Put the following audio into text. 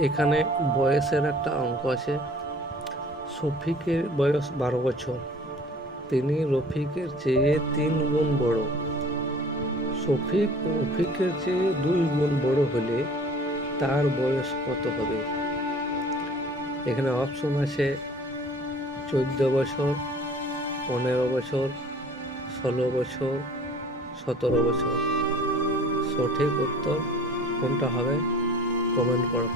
এখানে বয়সের একটা অঙ্ক আছে। শফিকের বয়স 12 বছর, তিনি রফিকের চেয়ে 3 গুণ বড়। শফিক রফিকের চেয়ে 2 গুণ বড় হলে তার বয়স কত হবে? এখানে অপশন আছে 14 বছর, 15 বছর, 16 বছর, 17 বছর। সঠিক উত্তর কোনটা হবে কমেন্ট করো।